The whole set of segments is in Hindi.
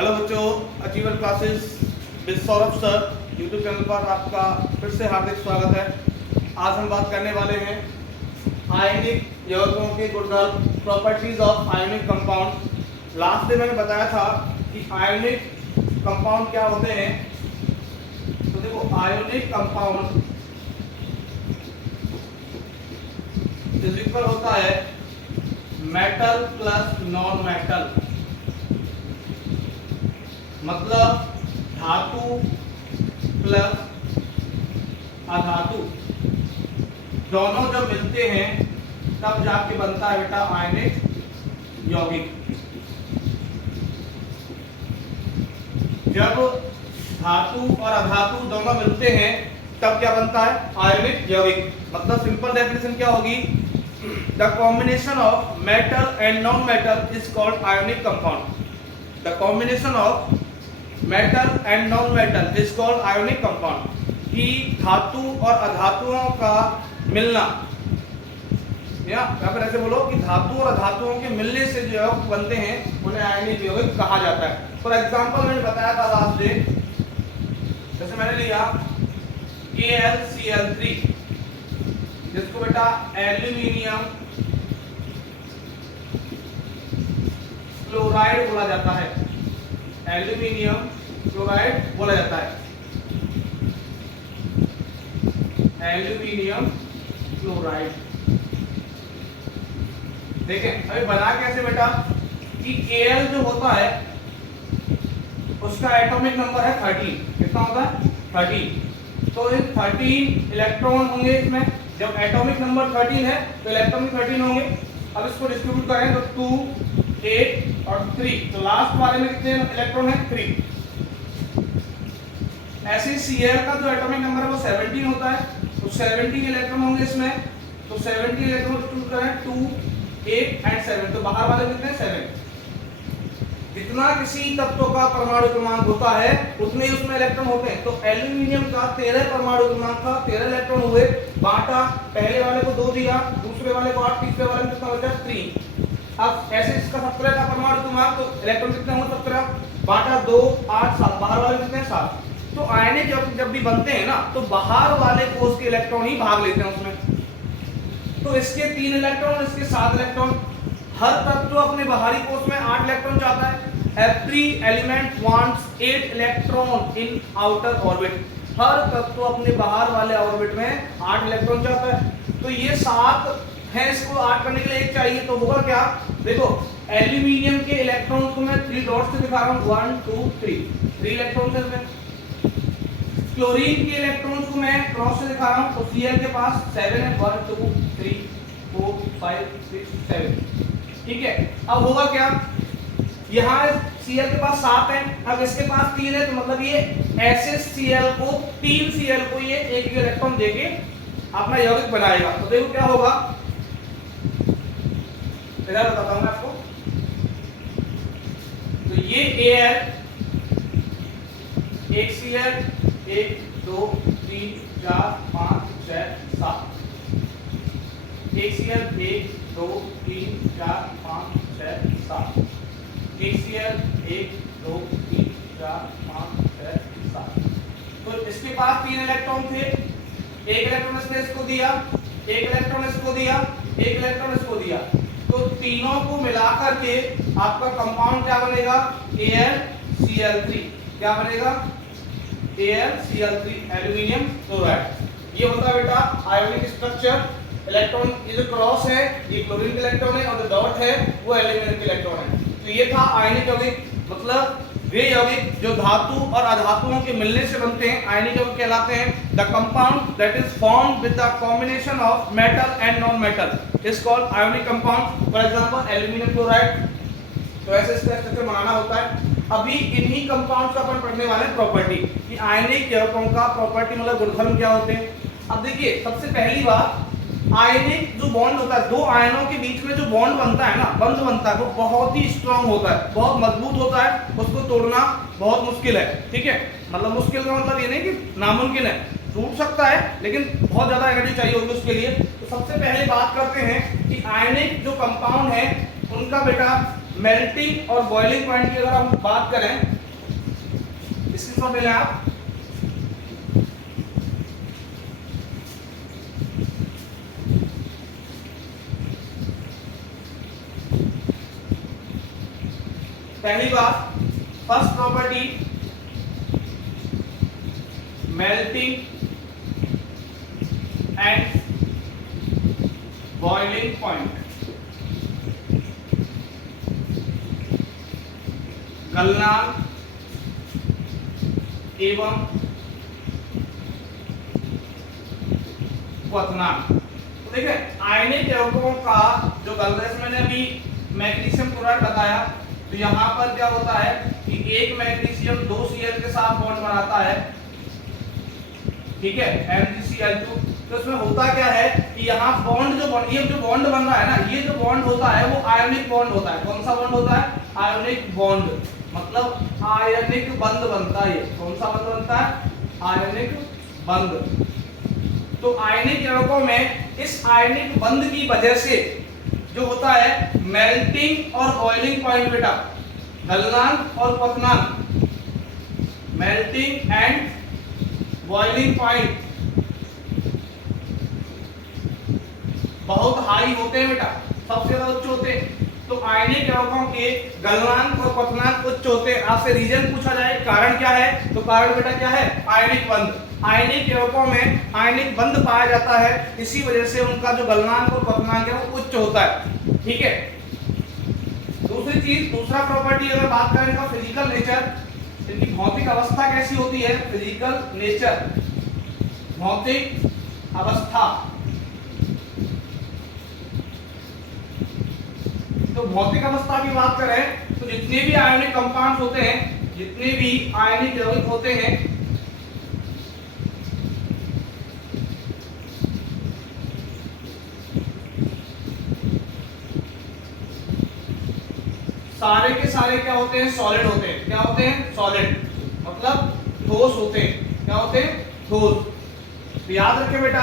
हेलो बच्चों, achiever classes with Saurabh sir YouTube channel पर आपका फिर से हार्दिक स्वागत है। आज हम बात करने वाले हैं आयनिक यौगिकों के गुणधर्म, properties of ionic compound. Last day मैंने बताया था कि आयनिक कंपाउंड क्या होते हैं। तो देखो, आयनिक कंपाउंड इज इक्वल होता है मेटल प्लस नॉन मेटल, मतलब धातु प्लस अधातु दोनों जब मिलते हैं तब जाके बनता है बेटा आयनिक यौगिक। जब धातु और अधातु दोनों मिलते हैं तब क्या बनता है आयनिक यौगिक। मतलब सिंपल डेफिनेशन क्या होगी, the combination of metal and non metal is called ionic compound. The combination of metal and non metal is called ionic compound. कि धातु और अधातुओं का मिलना, या फिर ऐसे बोलो कि धातु और अधातुओं के मिलने से जो यौगिक बनते हैं उन्हें आयनिक यौगिक कहा जाता है। फॉर एग्जांपल मैंने बताया था लास्ट डे, जैसे मैंने लिया KlCl3 जिसको बेटा एल्यूमिनियम क्लोराइड बोला जाता है। एल्यूमिनियम क्लोराइड बोला जाता है, एल्यूमिनियम क्लोराइड। देखें अभी बना कैसे बेटा कि Kl जो होता है उसका एटॉमिक नंबर है 13। कितना होता है 13। तो इन 13 इलेक्ट्रॉन होंगे इसमें। जब एटॉमिक नंबर 13 है तो इलेक्ट्रॉन भी 13 होंगे। अब इसको डिस्ट्रीब्यूट करें तो 2, 8 और 3, तो लास्ट वाले में कितने इलेक्ट्रॉन है 3। ऐसे Cl का जो एटॉमिक नंबर है वो 17 होता है, तो 17 इलेक्ट्रॉन होंगे इसमें। तो 17 इलेक्ट्रॉन डिस्ट्रीब्यूट करें 2, 8 एंड 7, तो बाहर वाले कितने 7। जितना किसी तत्व का परमाणु क्रमांक होता है उतने ही उसमें इलेक्ट्रॉन होते हैं। तो एल्यूमिनियम का 13 परमाणु क्रमांक था, 13 इलेक्ट्रॉन हुए, बांटा, पहले वाले को 2 दिया, दूसरे वाले को 8, तीसरे वाले में कितना बचा 3। अब ऐसे इसका 17 का परमाणु क्रमांक, तो इलेक्ट्रॉन कितने होंगे 17, बांटा 2, 8, 7, बाहर वाले कितने 7। तो आयनिक जब भी बनते हैं ना तो बाहर वाले कोष के इलेक्ट्रॉन ही भाग लेते हैं उसमें। तो इसके 3 इलेक्ट्रॉन, इसके 7 इलेक्ट्रॉन। हर तत्व अपने बाहरी कोष में 8 इलेक्ट्रॉन चाहता है। Every element wants 8 electron in outer orbit। हर तत्व अपने बाहर वाले ऑर्बिट में 8 इलेक्ट्रॉन चाहता है। तो ये 7 है, इसको 8 करने के लिए 1 चाहिए, तो होगा क्या, देखो एल्यूमिनियम के इलेक्ट्रॉन को मैं 3 डॉट से दिखा रहा हूँ, 1 2 3 इलेक्ट्रॉन है इसमें। क्लोरीन के इलेक्ट्रॉन को मैं क्रॉस से दिखा रहा हूँ, तो Cl के पास 7 है, 1 2 3 4 5 6 7। ठीक है, अब होगा क्या, यहाँ Cl के पास 7 है, अब इसके पास 3 है, तो मतलब ये ऐसे Cl को 3 Cl को ये एक इलेक्ट्रॉन देके अपना यौगिक बनाएगा। तो देखो क्या होगा, इधर बताता हूं मैं आपको। तो ये Al, एक Cl, 1 2 3 4 5 6 7, एक Cl 1 2 3 4 5 6 7, एक Cl 1 2 3 4 5 6 7। तो इसके पास 3 इलेक्ट्रॉन थे, एक इलेक्ट्रॉन इसने इसको दिया, एक इलेक्ट्रॉन इसको दिया, एक इलेक्ट्रॉन इसको दिया। तो तीनों को मिलाकर के आपका कंपाउंड क्या बनेगा, AlCl3। क्या बनेगा, AlCl3, एल्यूमिनियम क्लोराइड। ये होता है बेटा आयोनिक स्ट्रक्चर। इलेक्ट्रॉन, ये जो क्रॉस है ये क्लोरीन का इलेक्ट्रॉन है, और जो डॉट है वो एल्यूमिनियम का इलेक्ट्रॉन है। तो ये था आयनिक यौगिक, मतलब वे यौगिक जो धातु और अधातुओं के मिलने से बनते हैं आयनिक यौगिक कहलाते हैं। The compound that is formed with the combination of metal and non metal is called ionic compound. For example aluminium chloride. तो ऐसे इसका स्ट्रक्चर बनाना होता है। अभी इन्हीं कंपाउंड का अपन पढ़ने वाले हैं प्रॉपर्टी, कि आयनिक यौगिकों का प्रॉपर्टी मतलब गुणधर्म क्या होते हैं। अब देखिए सबसे पहली बात, आयनिक जो बॉन्ड होता है, दो आयनों के बीच में जो बॉन्ड बनता है ना, बंध बनता है, वो बहुत ही स्ट्रांग होता है, बहुत मजबूत होता है, उसको तोड़ना बहुत मुश्किल है। ठीक है, मतलब मुश्किल का मतलब ये नहीं कि नामुमकिन है, टूट सकता है लेकिन बहुत ज्यादा एनर्जी चाहिए होगी उसके लिए। तो सबसे पहले बात करते हैं कि आयनिक जो कंपाउंड है उनका बेटा मेल्टिंग और बॉइलिंग पॉइंट की अगर हम बात करें, इसकी पहले आप पहली बात, first property melting and boiling point, गलनांक एवं क्वथनांक। तो देखिए आयनिक यौगिकों का जो गलनांक, मैंने अभी मैग्नीशियम क्लोराइड बताया, तो यहाँ पर क्या होता है कि एक मैग्नीशियम 2 Cl के साथ बॉन्ड बनाता है, ठीक है, MgCl2। तो इसमें होता क्या है कि यहाँ बॉन्ड ये जो बॉन्ड बन रहा है ना, ये जो बॉन्ड होता है वो आयनिक बॉन्ड होता है। कौन सा बॉन्ड होता है? आयनिक बॉन्ड, मतलब आयनिक बंध बनता है। कौन सा बंध बनता है? आयनिक बंध। तो आयनिक यौगिकों में इस आयनिक बंध की वजह से जो होता है मेल्टिंग और बॉइलिंग पॉइंट, बेटा गलनांक और क्वथनांक, मेल्टिंग एंड बॉइलिंग पॉइंट बहुत हाई होते हैं बेटा, सबसे ज्यादा उच्च होते हैं। तो आयनिक यौगिकों के गलनांक और क्वथनांक उच्च होते हैं। आपसे रीजन पूछा जाए कारण क्या है, तो कारण बेटा क्या है? आयनिक बंध। आयनिक यौगिकों में आयनिक बंध पाया जाता है, इसी वजह से उनका जो गलनांक और क्वथनांक है वो उच्च होता है, ठीक है। दूसरी चीज, दूसरा प्रॉपर्टी अगर बात करें इनका फिजिकल नेचर, इनकी भौतिक अवस्था कैसी होती है? फिजिकल नेचर, भौतिक अवस्था। तो भौतिक अवस्था की बात करें तो जितने भी आयनिक कंपाउंड्स होते हैं, जितने भी आयनिक यौगिक होते हैं, सारे के सारे क्या होते हैं? सॉलिड होते हैं। क्या होते हैं? सॉलिड, मतलब ठोस होते हैं। क्या होते हैं? ठोस। तो याद रखें बेटा,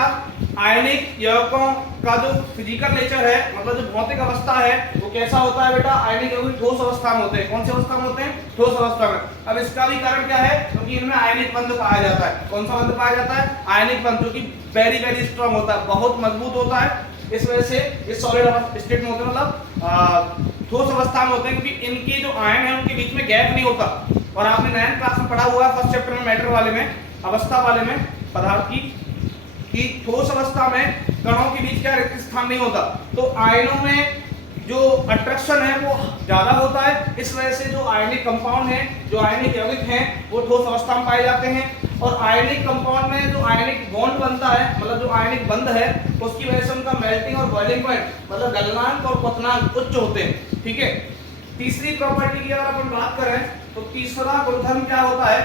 आयनिक यौगिकों का जो फिजिकल नेचर है, मतलब जो भौतिक अवस्था है, वो कैसा होता है बेटा? आयनिक यौगिक ठोस अवस्था में होते हैं। कौन सी अवस्था में होते हैं? ठोस अवस्था में। अब इसका भी कारण क्या है? क्योंकि इनमें आयनिक बंध पाया जाता है। कौन सा बंध पाया जाता है? आयनिक बंध, जो कि वेरी वेरी स्ट्रांग होता है, बहुत मजबूत होता है। इस वजह से इस सॉलिड स्टेट में होते हैं, मतलब ठोस अवस्था में होते हैं, क्योंकि इनके जो आयन है उनके बीच में गैप नहीं होता। और आपने 9th क्लास में पढ़ा हुआ है, फर्स्ट चैप्टर में, मैटर वाले में, अवस्था वाले में, पदार्थ की, कि ठोस अवस्था में कणों के बीच क्या रिक्त स्थान नहीं होता। तो आयनों में जो अट्रैक्शन है वो ज्यादा होता है। इस वजह से जो आयनिक कंपाउंड है, जो आयनिक यौगिक हैं, वो ठोस अवस्था में पाए जाते हैं। और आयनिक कंपाउंड में जो आयनिक बॉन्ड बनता है, मतलब जो आयनिक बंध है, उसकी वजह से उनका मेल्टिंग और बॉइलिंग पॉइंट, मतलब गलनांक और क्वथनांक उच्च होते हैं, ठीक है। तीसरी प्रॉपर्टी की अगर अपन बात करें तो तीसरा गुणधर्म क्या होता है?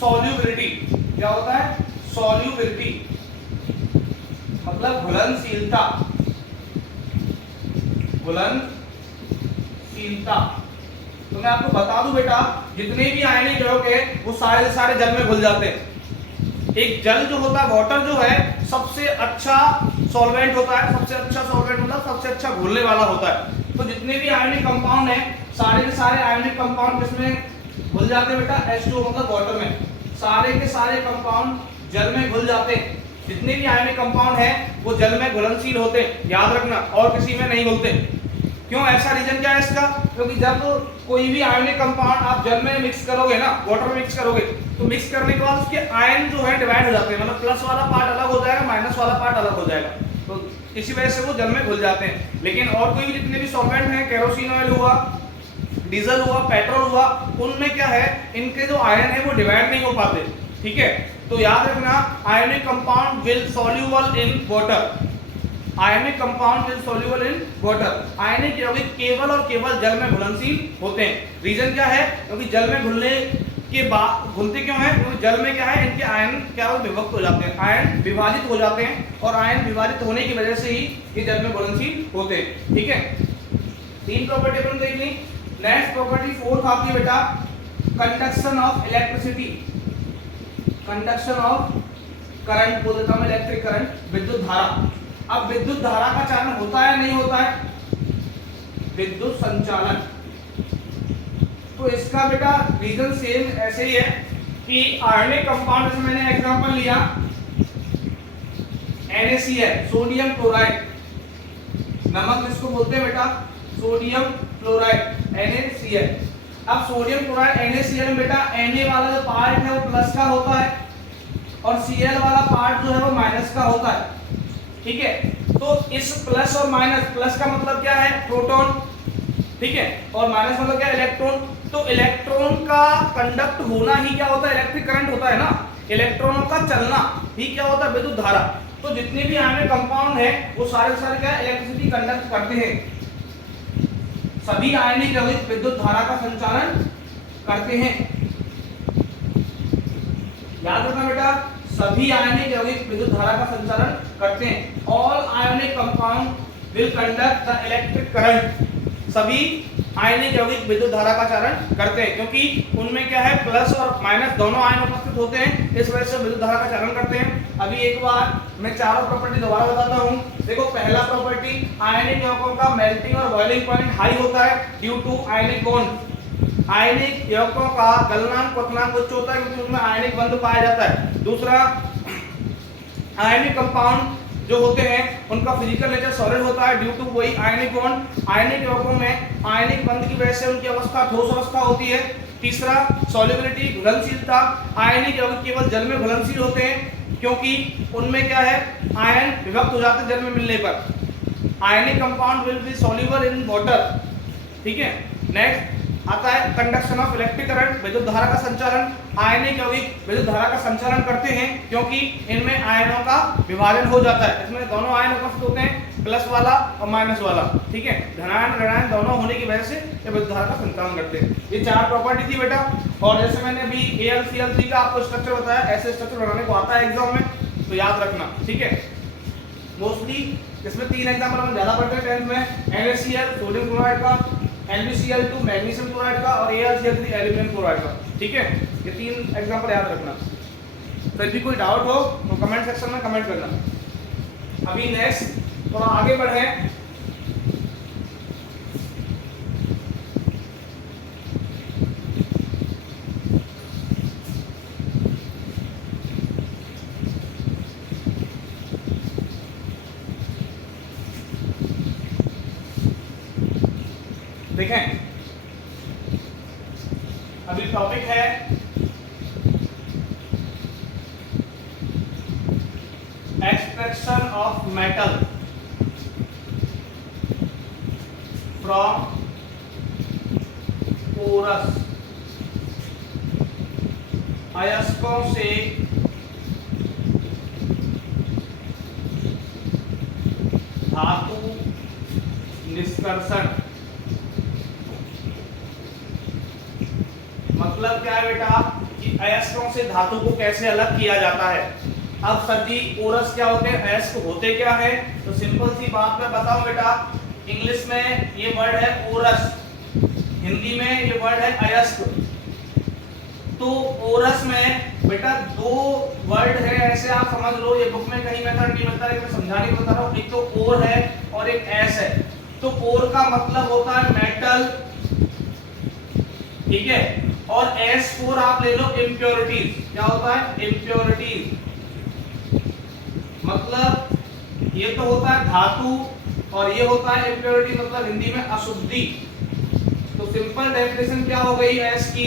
सॉल्युबिलिटी। क्या होता है? सॉल्युबिलिटी, मतलब घुलनशीलता। घुलनशीलता। तो मैं आपको बता दूं बेटा, जितने भी आयनिक यौगिक है वो सारे के सारे जल में घुल जाते हैं। एक जल जो होता है, वाटर जो है, सबसे अच्छा सॉल्वेंट होता है। सबसे अच्छा सॉल्वेंट मतलब सबसे अच्छा घुलने वाला होता है। तो जितने भी आयनिक कंपाउंड है, सारे के सारे आयनिक कंपाउंड किसमें घुल जाते हैं बेटा? H2O, मतलब वाटर में। सारे के सारे कंपाउंड जल में घुल जाते हैं। जितने भी आयनिक कंपाउंड है वो जल में घुलनशील होते हैं, याद रखना, और किसी में नहीं घुलते। क्यों? ऐसा रीजन क्या है इसका? क्योंकि जब कोई भी आयनिक कंपाउंड आप जल में मिक्स करोगे ना, वाटर में मिक्स करोगे, तो मिक्स करने के बाद उसके आयन जो है डिवाइड हो जाते हैं, मतलब प्लस वाला पार्ट अलग हो जाएगा, माइनस वाला पार्ट अलग हो जाएगा। तो इसी वजह से वो जल में घुल जाते हैं। लेकिन और कोई भी जितने भी सॉल्वेंट हैं, केरोसिन ऑयल हुआ, डीजल हुआ, पेट्रोल हुआ, उनमें क्या है, इनके जो आयन है वो डिवाइड नहीं हो पाते, ठीक है। तो याद रखना, ionic compound will soluble in water. Ionic compound will soluble in water. Ionic यौगिक केवल और केवल जल में घुलनशील होते हैं। रीजन क्या है? क्योंकि जल में घुलने के बाद, घुलते क्यों हैं? क्योंकि जल में क्या है, इनके आयन क्या हो, विभक्त हो जाते हैं, आयन विभाजित हो जाते हैं, और आयन विभाजित होने की वजह से ही ये जल में घुलनशील होते हैं, ठीक है। 3 प्रॉपर्टी अपन देख ली। नेक्स्ट प्रॉपर्टी 4th आती है बेटा, conduction of electricity. Conduction of current बोल देता हूं, इलेक्ट्रिक करंट, विद्युत धारा। अब विद्युत धारा का चालन होता है नहीं होता है? विद्युत संचालन। तो इसका बेटा रीजन सेम ऐसे ही है कि आयनिक कंपाउंड, जैसे मैंने एग्जांपल लिया NaCl, सोडियम क्लोराइड, नमक जिसको बोलते हैं बेटा सोडियम क्लोराइड NaCl। अब सोडियम क्लोराइड NaCl में बेटा Na वाला जो पार्ट है वो प्लस का होता है और Cl वाला पार्ट जो है वो माइनस का होता है, ठीक है। तो इस प्लस और माइनस, प्लस का मतलब क्या है प्रोटॉन, ठीक है, और माइनस मतलब क्या है इलेक्ट्रॉन। तो इलेक्ट्रॉन का कंडक्ट होना ही क्या होता है, इलेक्ट्रिक करंट होता है ना, इलेक्ट्रॉनों का चलना ही क्या होता है, विद्युत धारा। तो जितने भी आयनिक कंपाउंड है वो सारे क्या इलेक्ट्रिसिटी कंडक्ट करते हैं, सभी आयनिक यौगिक विद्युत धारा का संचालन करते हैं। याद रखना बेटा, सभी आयनिक यौगिक विद्युत धारा का संचालन करते हैं। All ionic compound will conduct the electric current, सभी आयनिक यौगिक विद्युत धारा का चालन करते हैं, क्योंकि उनमें क्या है प्लस और माइनस दोनों आयन उपस्थित होते हैं, इस वजह से विद्युत धारा का चालन करते हैं। अभी एक बार मैं चारों प्रॉपर्टी दोबारा बताता हूं। देखो पहला प्रॉपर्टी, आयनिक यौगिकों का मेल्टिंग और बॉइलिंग पॉइंट हाई होता है ड्यू टू आयनिक बॉन्ड। आयनिक यौगिकों का गलनांक क्वथनांक उच्च होता है क्योंकि उनमें आयनिक बंध पाया जाता है। दूसरा, आयनिक कंपाउंड जो होते हैं उनका फिजिकल नेचर सॉलिड होता है ड्यू टू वही आयनिक बॉन्ड। आयनिक यौगिकों में आयनिक बंध की वजह से उनकी अवस्था ठोस अवस्था होती है। तीसरा, सॉल्युबिलिटी घुलनशीलता, आयनिक यौगिक केवल जल में घुलनशील होते हैं क्योंकि उनमें क्या है आयन विभक्त हो जाते हैं जल में मिलने पर। आयनिक compound will be soluble in water, ठीक है। नेक्स्ट आता है कंडक्शन ऑफ इलेक्ट्रिक करंट, विद्युत धारा का संचालन। आयनिक यौगिक विद्युत धारा का संचालन करते हैं क्योंकि इनमें आयनों का विभाजन हो जाता है, इसमें दोनों आयन उपस्थित होते हैं, प्लस वाला और माइनस वाला, ठीक है। धनायन ऋणायन दोनों होने की वजह से ये विद्युत धारा का संचालन करते हैं। ये चार प्रॉपर्टी थी बेटा। और जैसे मैंने अभी AlCl3 का आपको स्ट्रक्चर बताया, ऐसे स्ट्रक्चर बनाने को आता है एग्जाम में, तो याद रखना, ठीक है। मोस्टली इसमें 3 एग्जाम्पल हम ज्यादा पढ़ते हैं 10th में, NaCl सोडियम क्लोराइड का, NbCl2 मैग्नीशियम क्लोराइड का और AlCl3 एल्यूमिनियम क्लोराइड का, ठीक है। ये 3 एग्जांपल याद रखना। फिर भी कोई डाउट हो तो कमेंट सेक्शन में कमेंट करना। अभी नेक्स्ट थोड़ा आगे बढ़े। देखें अभी टॉपिक है extraction of metal from ores, अयस्कों से धातु निष्कर्षण। मतलब क्या है बेटा कि अयस्कों से धातु को कैसे अलग किया जाता है। अब सर जी पोरस क्या होते हैं, अयस्क होते क्या है, तो सिंपल सी बात मैं बताऊं बेटा। इंग्लिश में ये वर्ड है पोरस, हिंदी में ये वर्ड है अयस्क। तो पोरस में बेटा 2 वर्ड है, ऐसे आप समझ लो, ये बुक में कहीं मेथड नहीं मिलता है, मैं समझाने को बता रहा हूं। एक तो ओर है और एक एस है। तो ओर का मतलब होता है मेटल, ठीक है, और S4 आप ले लो इम्प्योरिटीज। क्या होता है इम्प्योरिटीज, मतलब ये तो होता है धातु और ये होता है इम्प्योरिटी, मतलब हिंदी में अशुद्धि। तो सिंपल डेफिनेशन क्या हो गई S की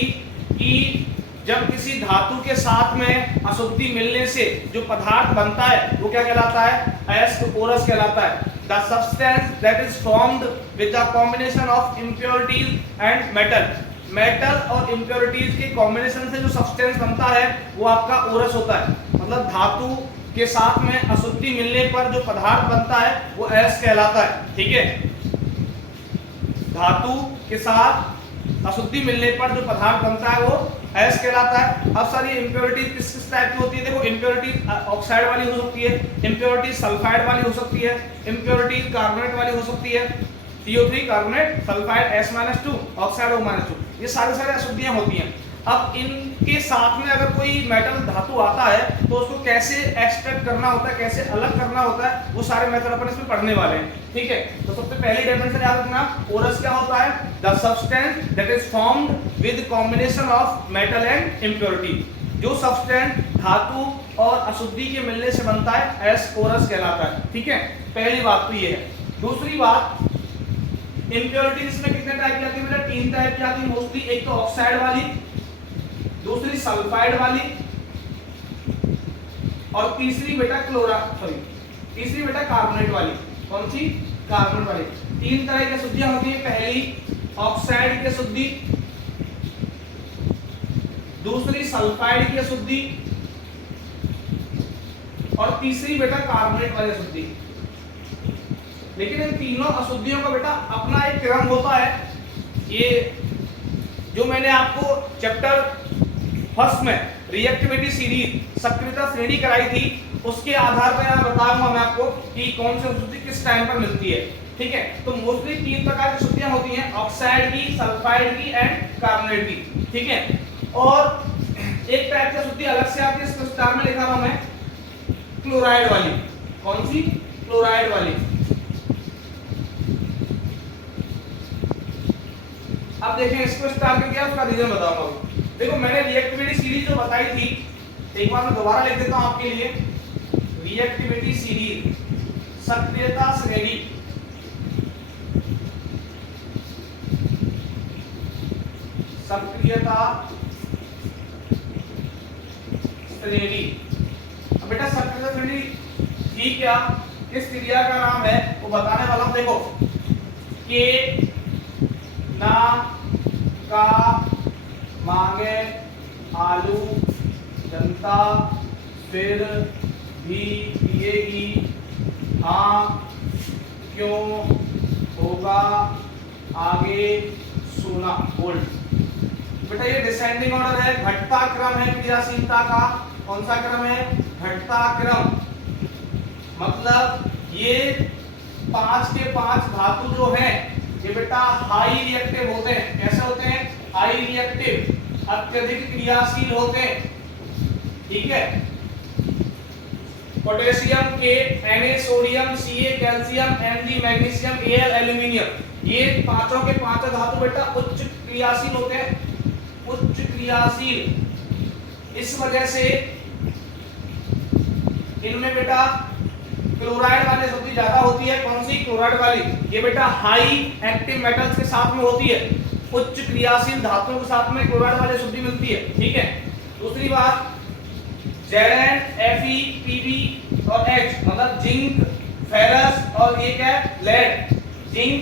कि जब किसी धातु के साथ में अशुद्धि मिलने से जो पदार्थ बनता है वो क्या कहलाता है, अयस्क पोरस कहलाता है। The substance that is formed with the combination of impurities and metal, metal और इम्प्योरिटीज के कॉम्बिनेशन से जो सब्सटेंस बनता है वो आपका ओरस होता है। मतलब धातु के साथ में अशुद्धि मिलने पर जो पदार्थ बनता है वो अयस्क कहलाता है, ठीक है। धातु के साथ अशुद्धि मिलने पर जो पदार्थ बनता है वो अयस्क कहलाता है। अब सर ये इम्प्योरिटीज किस किस टाइप की होती है, देखो इम्प्योरिटीज ऑक्साइड वाली हो सकती है, इम्प्योरिटीज सल्फाइड वाली हो सकती है, इम्प्योरिटीज कार्बोनेट वाली हो सकती है, CO3 carbonate, sulphide S-2, oxide O-2, ये सारे अशुद्धियां होती हैं। अब इनके साथ में अगर कोई मेटल धातु आता है तो उसको कैसे एक्सट्रैक्ट करना होता है, कैसे अलग करना होता है, वो सारे मेथड अपन इसमें पढ़ने वाले हैं। ठीक है, तो सबसे पहली डेफिनेशन याद रखना, पोरस क्या होता है? The substance that is formed with combination of metal and impurity. जो सब्सटेंस धातु और अशुद्धि के मिलने से बनता है एस पोरस कहलाता है। ठीक है, पहली बात तो ये है। दूसरी बात, इम्प्योरिटी इसमें कितने टाइप की आती है बेटा? 3 टाइप की आती है मोस्टली। एक तो ऑक्साइड वाली, दूसरी सल्फाइड वाली, और तीसरी बेटा तीसरी बेटा कार्बोनेट वाली। कौन सी? कार्बोनेट वाली। 3 तरह की अशुद्धियां होती है। पहली ऑक्साइड की अशुद्धि, दूसरी सल्फाइड की अशुद्धि, और तीसरी बेटा कार्बोनेट वाली अशुद्धि। लेकिन इन तीनों अशुद्धियों का बेटा अपना एक क्रम होता है। ये जो मैंने आपको चैप्टर फर्स्ट में रिएक्टिविटी सीरीज सक्रियता श्रेणी कराई थी, उसके आधार पर मैं बताऊंगा मैं आपको कि कौन सी अशुद्धि किस टाइम पर मिलती है। ठीक है, तो मोस्टली 3 प्रकार की अशुद्धियां होती हैं, ऑक्साइड की, सल्फाइड की एंड कार्बोनेट की। ठीक है, और एक टाइप की अशुद्धि अलग से आती है, इसको स्टार में लिखा हुआ मैं, क्लोराइड वाली। कौन सी? क्लोराइड वाली। अब देखें इसको स्टार में क्या, उसका रीजन बताऊंगा। देखो मैंने रिएक्टिविटी सीरीज जो बताई थी, एक बार मैं दोबारा लिख देता हूं आपके लिए। रिएक्टिविटी सीरीज सक्रियता श्रेणी, सक्रियता श्रेणी। अब बेटा सक्रियता श्रेणी थी क्या, किस क्रिया का नाम है, वो बताने वाला हूं। देखो, के ना का मांगे आलू, जनता फिर भी पिएगी, हाँ क्यों होगा आगे सोना गोल्ड। बेटा ये डिसेंडिंग ऑर्डर है, घटता क्रम है क्रियाशीलता का। कौन सा क्रम है? घटता क्रम। मतलब ये 5 के 5 धातु जो है ये बेटा हाई रिएक्टिव होते हैं। कैसे होते हैं? हाई रिएक्टिव, अत्यधिक क्रियाशील होते हैं। ठीक है, पोटेशियम के, Na sodium, Ca calcium, Mg magnesium, Al aluminium, ये पांचों के पांचों धातु बेटा उच्च क्रियाशील होते हैं, उच्च क्रियाशील। इस वजह से इनमें बेटा क्लोराइड वाली अशुद्धि ज्यादा होती है। कौन सी? क्लोराइड वाली। ये बेटा हाई एक्टिव मेटल्स के साथ में होती है, उच्च क्रियाशील धातुओं के साथ में क्लोराइड वाली अशुद्धि मिलती है। ठीक है, दूसरी बात, Zn, Fe, Pb और H, मतलब जिंक, फेरस और ये क्या है? लेड। जिंक,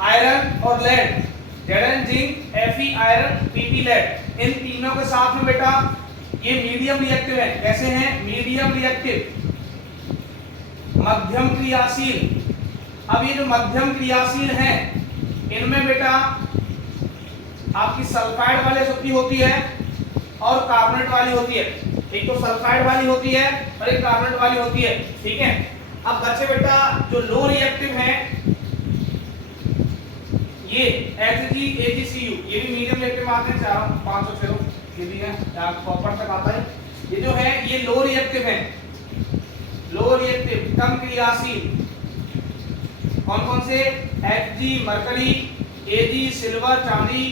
आयरन और lead. Zn zinc, Fe iron, Pb lead. इन तीनों के साथ में बेटा ये मीडियम रिएक्टिव है। कैसे हैं? मीडियम रिएक्टिव, मध्यम क्रियाशील। अब ये जो मध्यम क्रियाशील हैं, इनमें बेटा आपकी सल्फाइड वाली अशुद्धि होती है और कार्बोनेट वाली होती है। एक तो सल्फाइड वाली होती है और एक कार्बोनेट वाली होती है। ठीक है, अब बच्चे बेटा जो लो रिएक्टिव हैं, ये Hg, AgCu, ये भी मीडियम रिएक्टिव आते हैं, 4 5 और 6 ये भी है, कॉपर तक आता है। ये जो है ये लो रिएक्टिव है, लो रिएक्टिव, कम क्रियाशील। कौन कौन से? Hg मरकरी, Ag सिल्वर चांदी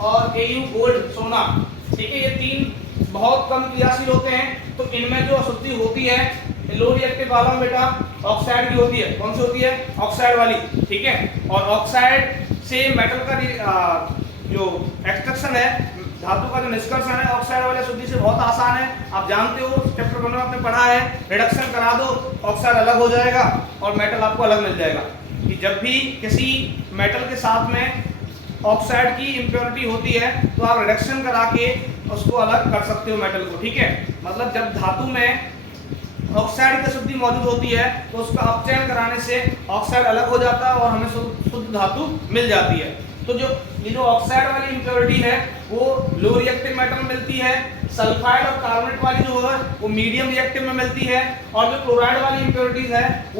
और Au गोल्ड सोना। ठीक है, ये 3 बहुत कम क्रियाशील होते हैं। तो इनमें जो अशुद्धि होती है लो रिएक्टिव वाला में बेटा ऑक्साइड की होती है। कौन सी होती है? ऑक्साइड वाली। ठीक है, और ऑक्साइड से मेटल का जो एक्सट्रैक्शन है, धातु का जो निष्कर्षण है ऑक्साइड वाले अशुद्धि से बहुत आसान है। आप जानते हो, चैप्टर 1 में आपने पढ़ा है, रिडक्शन करा दो, ऑक्साइड अलग हो जाएगा और मेटल आपको अलग मिल जाएगा। कि जब भी किसी मेटल के साथ में ऑक्साइड की इंप्योरिटी होती है तो आप रिडक्शन करा के उसको अलग कर सकते हो मेटल को। ठीक है, मतलब जब धातु में ऑक्साइड की अशुद्धि मौजूद होती है तो उसका अपचयन कराने से ऑक्साइड अलग हो जाता है और हमें शुद्ध धातु मिल जाती है। तो जो ये जो ऑक्साइड वाली इंप्योरिटी है वो लो रिएक्टिव मेटल में मिलती है, सल्फाइड और कार्बोनेट वाली जो है वो मीडियम रिएक्टिव में मिलती है, और जो क्लोराइड वाली इंप्योरिटीज है